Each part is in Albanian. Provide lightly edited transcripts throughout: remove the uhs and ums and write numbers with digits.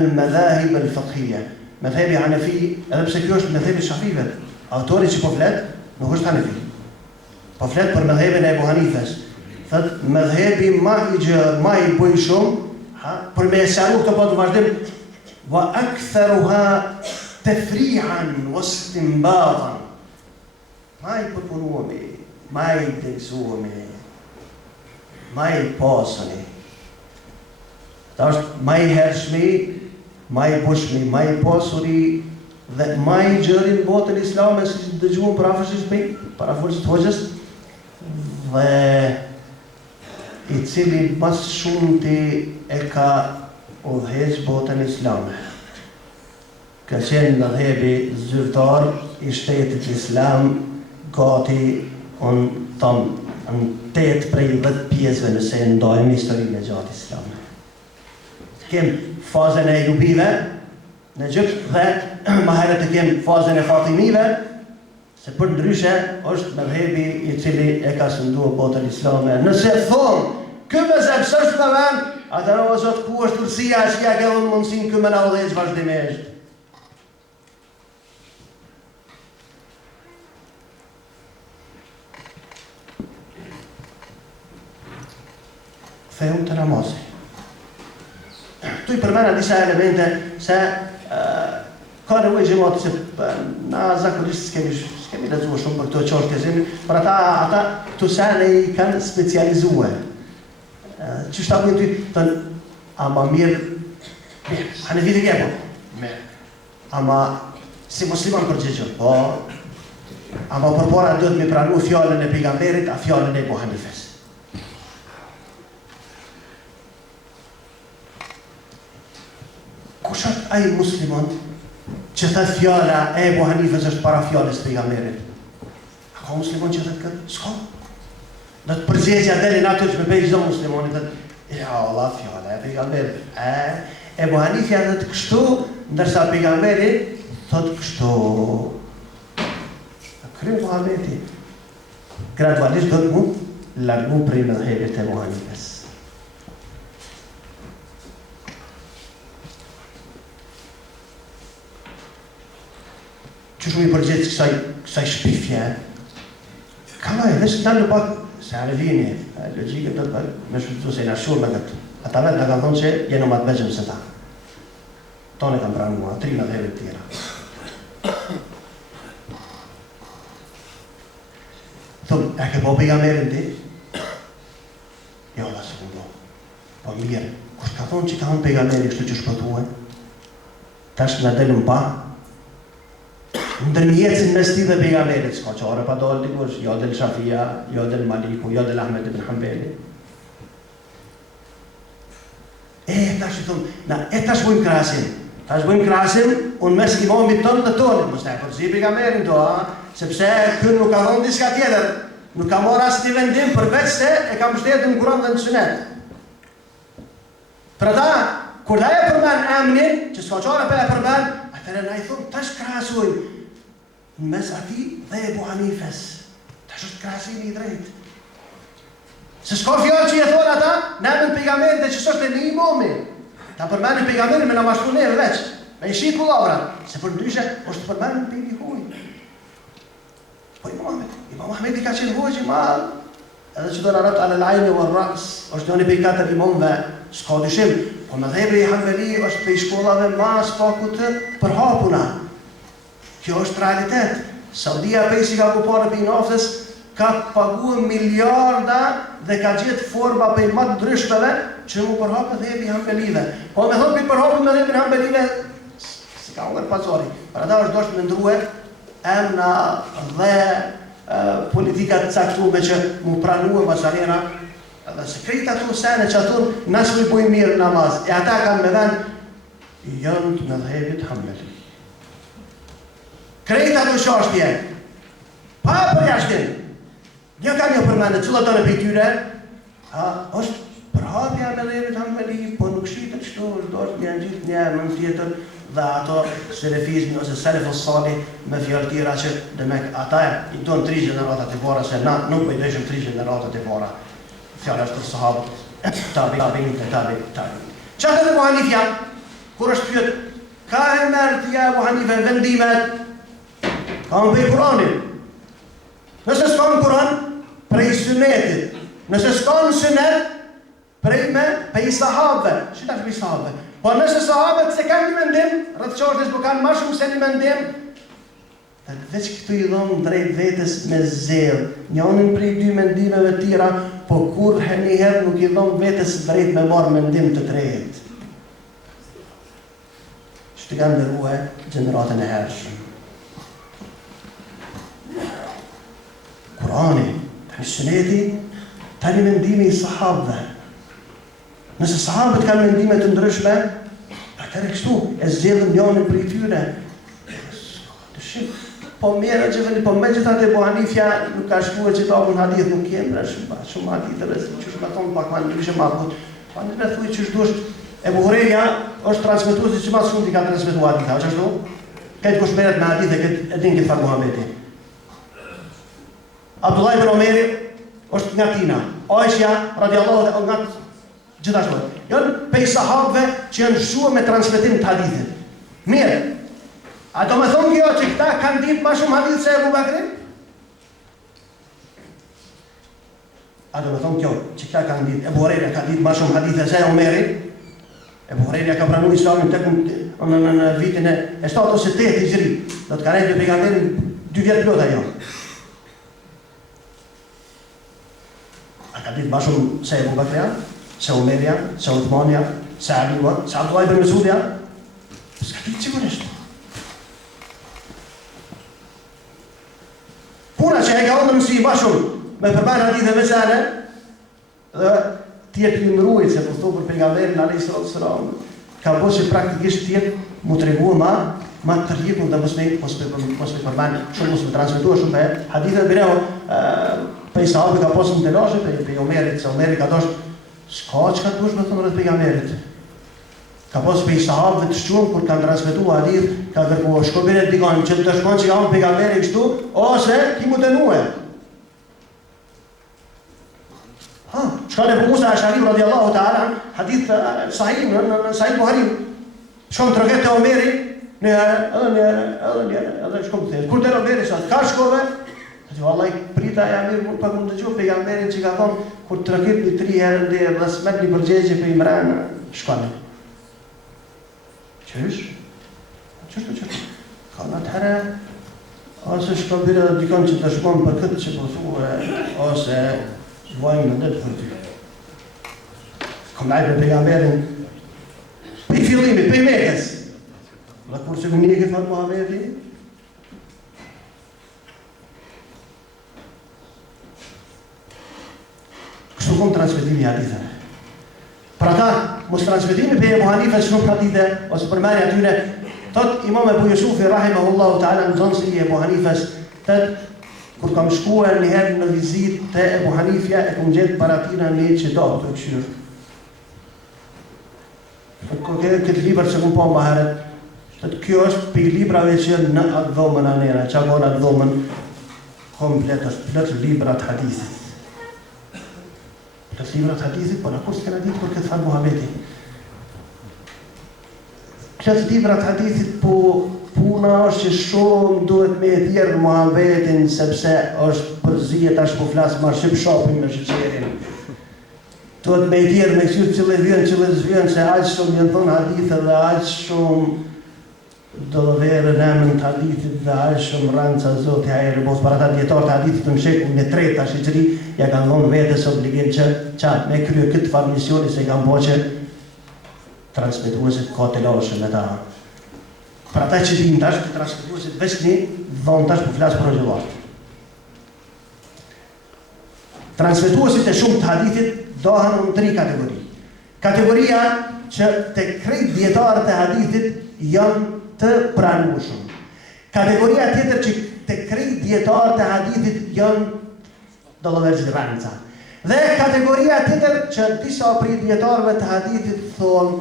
المذاهب الفقهية مذهبي حنفي أنا بسكيوش مذهبي الشافعي autori që po flet nuk është Hanefi. Po flet për mëdhëbin e Abu Hanifes. Thot mëdhëbi më i gjerë, më i bujshëm, për me sharu këto po të vazhdim wa aktharuha tafri'an wa istinbatan. Më i përpunuemi, më i degzuemi, më i pasuni. Ta është më i hershmi, më i bushmi, më i pasuri dhe më i gjërë në botën islame, si dëgjuam për afërsisht hoxhës, dhe i cili pas shumti e ka udhëheq botën islame. Ka qenë mëdhëbi zyrtar i shtetit islam gati në 8 prej 10 pjesëve nëse ndajmë historinë e gjatë islame. Kem fazën e Ejubive në Egypt dhe më herët e kem fazën e Fatimive, se për ndryshe është mëdhëbi i cili e ka sënduar botën islame. Nëse thonë, ky mëzheb s'është në vend, atëherë o Zot, ku është urësia që ja ke dhënë mundësinë ky më na udhëheq vazhdimisht? Kthehum të namazit. Tu i përmena disa elemente se ka nevojë xhamati se na zakonisht s'kemi lexuar shumë për këto çështje zemri, por ata këtu sene i kanë specializuar. Që shtabin ty tonë ama mirë Hanefi ke po. Ama si musliman përgjigjon, po ama përpara duhet me pranu fjalën e pejgamberit a fjalën e Abu Hanifes. Kush është ai musliman që thot fjala e Abu Hanifes është para fjalës së pejgamberit? A ka musliman që thot këtë? S'ka. Do të përgjigja deri në atë që me bëj çdo muslimani thot ja Allah fjala e pejgamberit. Abu Hanifa thot kështu, ndërsa pejgamberi thot kështu. Krim Muhamedi gradualisht do të mund largu prej mëdhëbit të Abu Hanifes. Që shumë i përgjithë kësaj shpifje, kalaj, dhe që të në pak, se Arevini, logikët të me shpëtu se i nashur me këtë. Ata vetë në kanë thonë që jenë më të vegjëm se ta. Tonë e kanë pranua, 3 mëdhëbet tjera. Thëmë, e ke po pejgamberin ti? Jo, da se këndo. Po mirë, kush ka thonë që ka thonë pejgamberi kështu që shpëtuhe? Tash në delëm pa, ndërmjetësin mes ti dhe pejgamberit, s'ka qare pa dollë dikush, jo del Shafia, jo del Maliku, jo del Ahmed ibn Hanbeli. Tash i thëmë, tash bujmë krasim, unë mes imamit tonë dhe tonë, mos ne përzi pejgamberin do, sepse kënë nuk ka thonë diska tjetër, nuk ka mora asë t'i vendim përveç se e ka mështetë në Kur'an dhe në Sunet. Për ata, kur da e përmen emnin, që s'ka qare pa e përmen, atëre na i thëmë, tash krasujmë, në mes ati dhe Abu Hanifes. Tash është krasimi i drejt. Se s'ka fjallë që i e thonë ata, në emën pejgamberit dhe që s'është e një imami. Ta përmenin pejgamberin me në mashtu neve veç, me i shqitë kullavra, se për ndryshe është përmenin për një huj. Po Imam Ahmedi ka qenë huj që malë, edhe që do në ratë alelajni o rraks, është do një pej 4 imamve, s'ka dyshim, po mëdhëbi i Hanbeli është pej shkollave mas paku të përhapuna. Kjo është realitet. Saudia pejsi ka kupare për i naftës, ka paguë miliarda dhe ka gjithë forma për i matë ndryshmeve që mu përhapë dhe ebi Hanbelive. Po me thonë për i përhapë me dhe ebi Hanbelive, si ka unger pasori. Për ata është doshtë me ndruhe emna dhe politikat caktume që mu pranuë vazharera. Dhe se krejt atu sene që atun nësë mu i bujë mirë namaz. E ata kanë me dhenë, jënë të me dhe ebit Hanbeli. Krejta të shashtje, pa përjashtin, një ka një përmende, cëllë të në pejtyre, është përhapja me dhe ebit Hanbeli, po nuk shqitë qëtu, është dorë një në gjithë një mën tjetër, dhe ato selefizmi ose selefos sali me fjallë tjera që dhe me ata i tonë 3 generatat e vora, se na nuk me dëshëm 3 generatat e vora. Fjallë është për sahabët, tabi. Qatë dhe Abu Hanifja, kur është pyet, ka e merë t'ja Ebu Hanife vendimet, ka më bëj Kuranin. Nëse s'ka në Kuran, prej sunetit. Nëse s'ka në sunet, prej sahabëve. Shita prej sahabëve. Po nëse sahabët se kanë një mendim, rrëtë qortës po kanë ma shumë se një mendim, veç këtu i dhonë drejt vetës me zellë. Njënin prej dy mendimeve tira, po kur njëherë nuk i dhonë vetës drejt me marë mendim të tretë. Që të kanë ndërruhe gjeneratën e hershëm. Kurani, tani suneti, tani mendimi i sahabëve. Nëse sahabët kanë mendime të ndryshme, atëherë kështu, e zgjedhën njënin prej tyre. Po mirë që vëni, po me gjithat Ebu Hanifja nuk ka shkuar që ta unë hadith nuk kemë, shumë hadith e rëzë, që shka tonë pak ma në ndryshe ma këtë. Pa në me thuj që shdush, Ebu Hurejja është transmitu si që ma shumë t'i ka transmitu hadith, a që shdu? Këtë kush meret me hadith e këtë edhin këtë farë Muhammedi. Abdullah ibn Omeri është nga tina, Aisha, radiallahu nga gjithashtu. Janë pej sahabëve që janë shua me transmitim të hadithit. Mirë. A do me thonë kjo që këta kanë ditë ma shumë hadith se Ebu Bakri? A do me thonë kjo që këta kanë ditë, Ebu Hurejra ka ditë ma shumë hadith se Omeri? Ebu Hurejra ka pranu islamin në vitin e 7 ose 8 hijri. Do të ka rejtë pejgamberin 2 vjetë plota jo. A ka ditë ma shumë se Ebu Bakria, se Omeria, se Uthmania, se Aliwa, se Abdullah ibn Mesudja? S'ka ditë sigurisht. Puna që e ka onë në mësi ma shumë me përbajnë hadith e mesele dhe tjetë i mrujt se përstu për pejgamberin a.s. ka bo që praktikisht tjetë mu të regu ma të rjikun dhe mos me përbajnë shumë mos me transmitua shumë për hadith e bireho për i sahabi ka posë më të lashe për i Omerit se Omeri ka dosh s'ka që ka dush me thënë rrët pejgamberit ka posë për i sahabëve të shqunë kur kanë transmitua hadith ka kërku shkobire të dikonë që të shkon që ka unë pejgamberi kështu ose ki mu të nuhe. Shkon e për Musa Ashari radiallahu ta'ala hadith sahih në sahih Buhari shkon të rëket të Omeri edhe shkon të thjesht. Kur të Omeri sa ka shkove që vallaj prita e amirë për mund të gjuhë pejgamberin që ka thonë kur të rëket një 3 herë dhe dhe smet një përgjegje për Imran shkone. Qysh? Qysh? Ka në të herë, ose shkobire dhe dikon që të shkon për këtë që përthue, ose vojnë në dëtë për ty. Kom lajtë për pejgamberin, për i fillimi, për i Mekës. Dhe kur që këmini këtë farë Muhammedi, kështu kom transmitimi hadithëve. Për ata, mos transmitimi për Ebu Hanife që nuk hadithe, ose për meri atyre, thot Imam Ebu Jusufi, rahimahullahu ta'ala, në zonë si Ebu Hanifes, thët, kur kam shkuar njëherë në vizit të Ebu Hanifja, e kom gjetë paratina një që do të këshyrë. Këtë liber që kom po më herët, thët, kjo është për librave që në atë dhomën anera, që agon atë dhomën komplet, është plët librat hadithit. Plët librat hadithit, por në kur s'kena ditë kur këtë fanë Muhammedi. Plët librat hadithit, po puna është që shumë duhet me thjerë Muhammedin, sepse është përzijet, është po flasë ma shqip shopin me shqerin. Duhet me thjerë me kështu qëllë zvjen, se aqë shumë jënë thonë hadithë dhe aqë shumë do verë rëmën të hadithit dhe aqë shumë ranca zotë hajrë, bos për ata djetarë të hadithit të mshekë në treta shqyqëri, ja kanë dhonë vetës obligim që me kryo këtë farë misioni se kanë po që transmituesit ka të lashe me ta. Për ata që din tash, transmituesit veç një dhonë tash për flasë për rëgjëvartë. Transmituesit e shumë të hadithit dohen në 3 kategori. Kategoria që të krejt djetarët e hadithit janë të pranueshëm. Kategoria tjetër që të krejt djetarët e hadithit janë do lëvergjë ranca. Dhe kategoria tjetër që disa prej djetarëve të hadithit thonë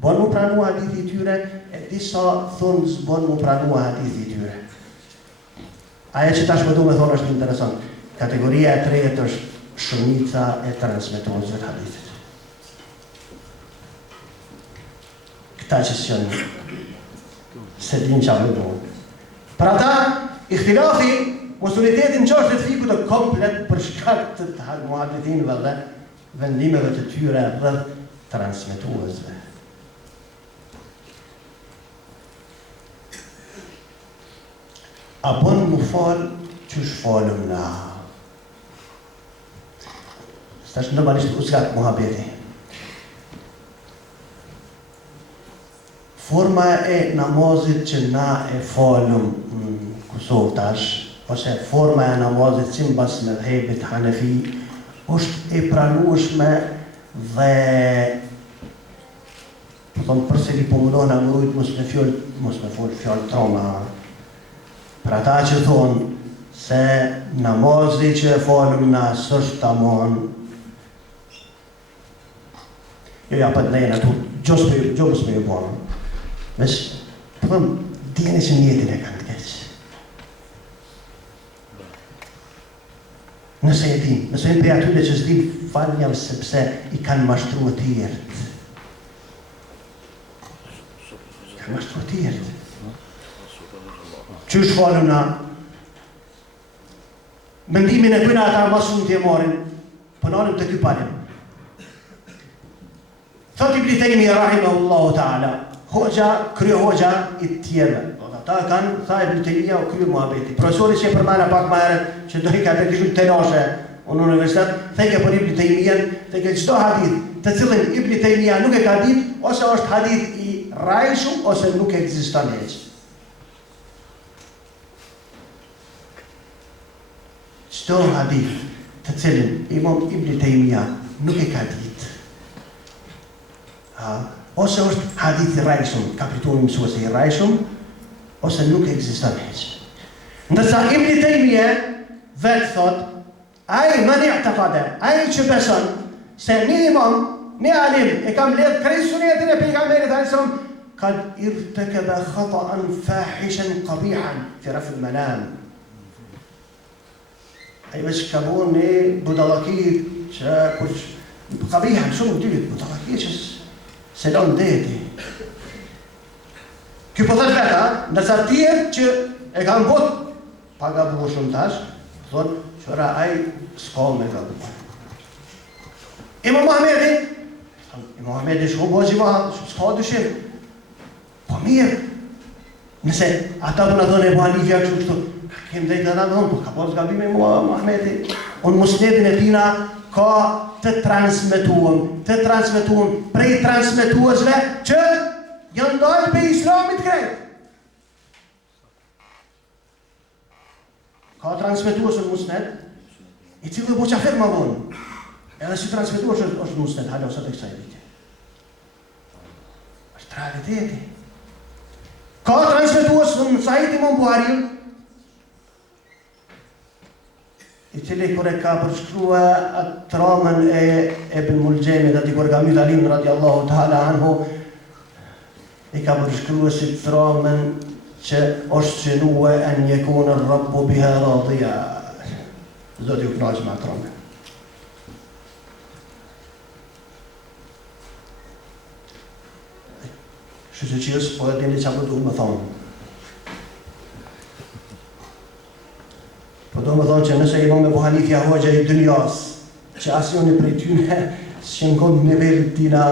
bon mu pranua hadithi tyre, e disa thonë s'bon mu pranua hadithi tyre. Aja që tash më du me thonë është interesant. Kategoria e tretë është shumica e transmetuesve të hadithit. këta që s'janë se din që avë duhet. Për ata, ikhtilafi, mosulitetin qështë të fiku të komplet për shkak të muhabbetinëve dhe vendimeve të tyre rreth transmetuesve. A bon më falë që shfalëm na. Stash normalisht uskat muhabbeti. Forma e namazit që na e falëm në Kosovë tash, ose forma e namazit që mbas medhebit Hanefi, është e pranueshme dhe përsëri po mundohen a mërujt mos me fol fjallë troma. Për ata që thonë se namazi që e falëm na s'është tamam, jo ja për nejnë atu, gjobës me ju bonë. Vesh, përëm, djeni që njetin e kanë të keqë. Nëse e din, nëse e për atyre që s'din, falën jam sepse i kanë mashtru të tjertë. Kanë mashtru të tjertë. Qysh falëm na? Mendimin e këna ata ma shumë t'je morin, pënalim të kypalim. Thot Ibn Taymiyyah rahimahullahu ta'ala, kryo hoxha i tjerve. Ata kanë, tha Ibn Taymiyyah u kryo muhabeti. Profesori që e përmana pak ma herët, që do i ka të këshu telashe në universitet, theke për Ibn Taymiyyah, theke qdo hadith, të cilin Ibn Taymiyyah nuk e ka dit, ose është hadith i rajshum, ose nuk ekziston heq. Qdo hadith, të cilin Imam Ibn Taymiyyah nuk e ka dit, ose është hadith i rajshum, kapitoni mësuese i rajshum, ose nuk ekziston heq. Ndërsa Ibn Taymiyyah vetë thot, ai më një të fade, ai që beson se një imam, një alim, e kam ledhë krejt sunetin e pejgamberit a.s. kad irtekebe khata'an fahishen qabihan fi rafil manam. Ai veç ka bu një budalaki që qabihan, shumë dyrt, budalaki që se lonë deti. Kjo po thët veta, ndërsa tjerë që e kanë bot pagabu shumë tash, thonë, qëra aj s'ka me gabu. Imam Muhammedi shko bëgji ma, s'ka dyshim. Po mirë, nëse ata du në thonë e Buhanifja kështu, kem dhejtë dhe në thonë, po ka pas gabime Muhammedi. Unë musnetin e tina ka të transmituëm prej transmituesve që janë dojnë për islamit krejt. Ka transmitues në musnet, i cilë bo qafir ma vonë. Edhe si transmitues është musnet, halë ose të kësaj dike. është realiteti. Ka transmitues në Sahih Imam Buhariu, i cili kur e ka përshkrua atë tramën e Ibn Muljemit, ati kur ka myt Aliun radiallahu ta'ala anhu, i ka përshkrua si tramën që është qenue en jekune rabbu biha radhia. Zoti u knaqë me atë tramën. Shqyqës, po e dini që du me thonë. Po do me thonë që nëse Imam Ebu Hanifja hoxha i dynjas, që asjoni prej tyne shëngon nivellit tina,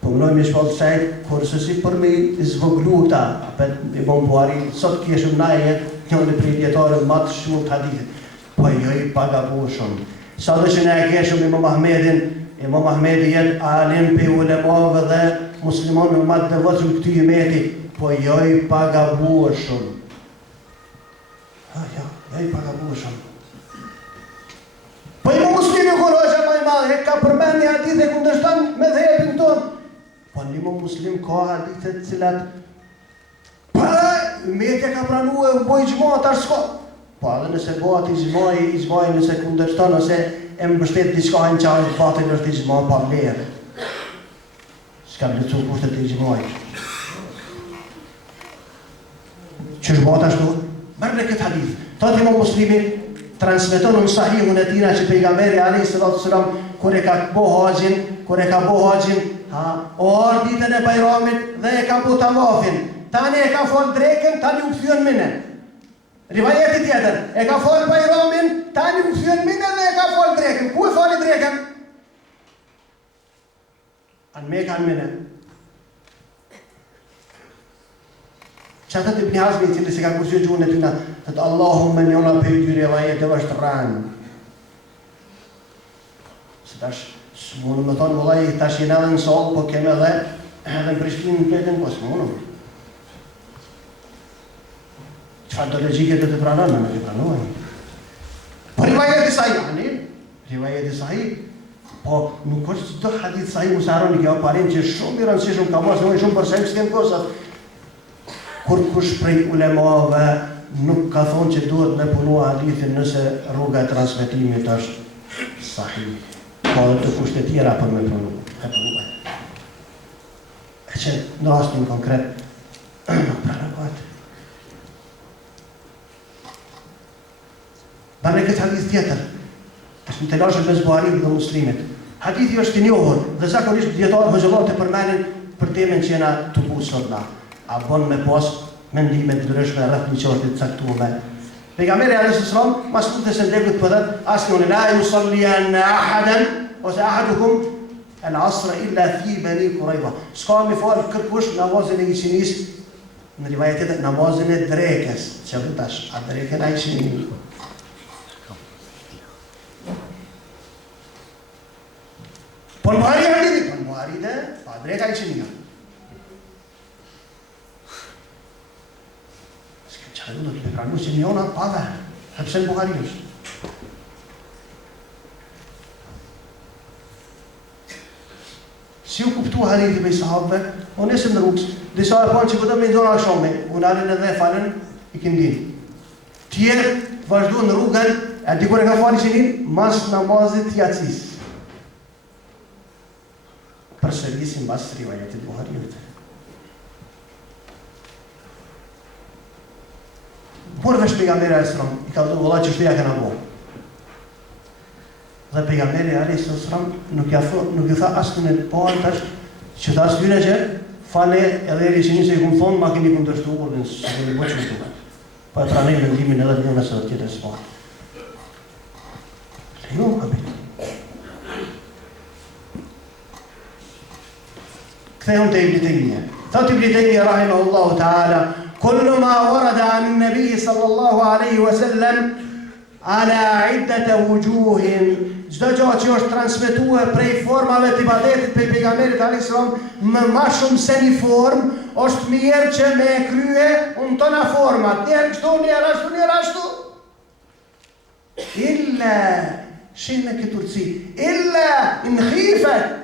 po mënoj me shpallë sajt, kërësë si për me zvoglu ta, apet Imam Buhari, sot kjeshëm na e njënë prej djetarën matë shumë të hadithit, po jo i pagabu shumë. Sa dhe që ne e keshëm Imam Ahmedi jetë alim për ulemave dhe muslimonën matë dhe vëtëm këty i meti, po jo i pagabu shumë. Jo i pagabu shumë. Po i muslimi kur është më i madhe, ka përmend një hadith e kundërshton me dhejepin tonë. Po një muslim ka hadithet cilat pa, metja ka pranu e boj gjma, tash s'ka. Po edhe nëse bëhat i gjmaj nëse kundërshton ose e mbështet diçka në qarë të fatin është i gjma pa vlerë. S'ka blecu kushtet i gjmaj. Që shbat ashtu? Mërë në këtë hadith. Thot Imam Muslimi transmeton në Sahihun e tina që pejgamberi a.s. kur e ka bo haqin, o arë ditën e Bajramit dhe e ka bu tavafin. Tani e ka fol drekën, tani u kthyen mine. Rivajeti tjetër, e ka fol Bajramin, tani u kthyen mine dhe e ka fol drekën. Ku e foli drekën? Anë Mekë, anë mine. Që atët Ibn Hazmi, cili se ka kursio gjuhën e tina, thëtë Allahumme njona për dy rivajete vështë ranë. Se tash, së mundë më thonë, vëllaj, tash jenë edhe në solë, po keme edhe në Prishtinë në petën, po së mundë. Qëfar do logjike të pranon, në të pranojnë. Po rivajeti sahih, rivajeti sahih, po nuk është të hadith sahih musaroni kjo parim që shumë i rëndësishëm ka mos, në shumë përsejmë s'kem kosat. Kur kush prej ulemave nuk ka thonë që duhet me punua hadithin nëse rruga e transmetimit është sahih. Po dhe të kushte tjera për me punua. E që në rastin konkret, nuk pranohet. Bane këtë hadith tjetër, është në të lashën mes Buharit dhe Muslimit. Hadithi është i njohur dhe zakonisht djetarët vëzhëllarë të përmenin për temen që jena të bu sot na. A bon me pas mendime të ndryshme rreth një qortit caktuar. Pejgamberi alayhis salam mas të se ndekut për dhët, asnjë la yusallian ahadan ose ahadukum al-asr illa fi Bani Qurayza. S'ka mi fal kërkush namazin e Ishinis, në rivajetet namazin e drekës, që tash a drekën ai Ishini. Po në Buhari hadith, po në Buhari dhe, pa dreka Ishini. Çfarë do të pranu që njona pa dhe, hepse në Buhari është. Si u kuptu hadithi me i sahabëve, o nesëm në rrugës, disa e panë që pëtëm me i zona shome, unë alën edhe falen i këndin. Tjerë vazhdu në rrugën, e dikur e ka fali qenin, mas namazit jacis. Përsërisin mas rivajetit Buhariut. Por vesh pejgamberi alayhis salam i ka thënë vëllai që shtëja kanë bo. Dhe pejgamberi alayhis salam nuk i tha asnjë parë tash që ta shtyrë që fale edhe rishin se i kum thon ma keni kundërshtuar në se keni bërë çfarë. Po e pranoj mendimin edhe në mëse të tjetër spa. Jo, kapit. Kthehëm te Ibn Taymiyah. Thot Ibn Taymiyah rahimahullahu ta'ala كل ما ورد عن النبي صلى الله عليه وسلم على عدة وجوه çdo gjë që është transmetuar prej formave të ibadetit për pejgamberit alayhis salam më shumë se një formë është mirë që me e krye unë tona format njerë kështu, njerë ashtu illa shenë këtë Turci illa in khifet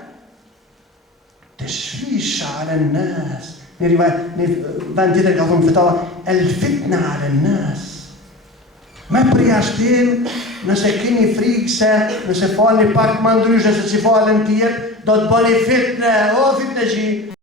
تشويش على الناس vend tjetër ka thonë fetava el fitna ala nas. Me përjashtim, nëse keni frikë se nëse falni pak më ndryshe se që falen tjerë, do të bëni fitne, o fitne që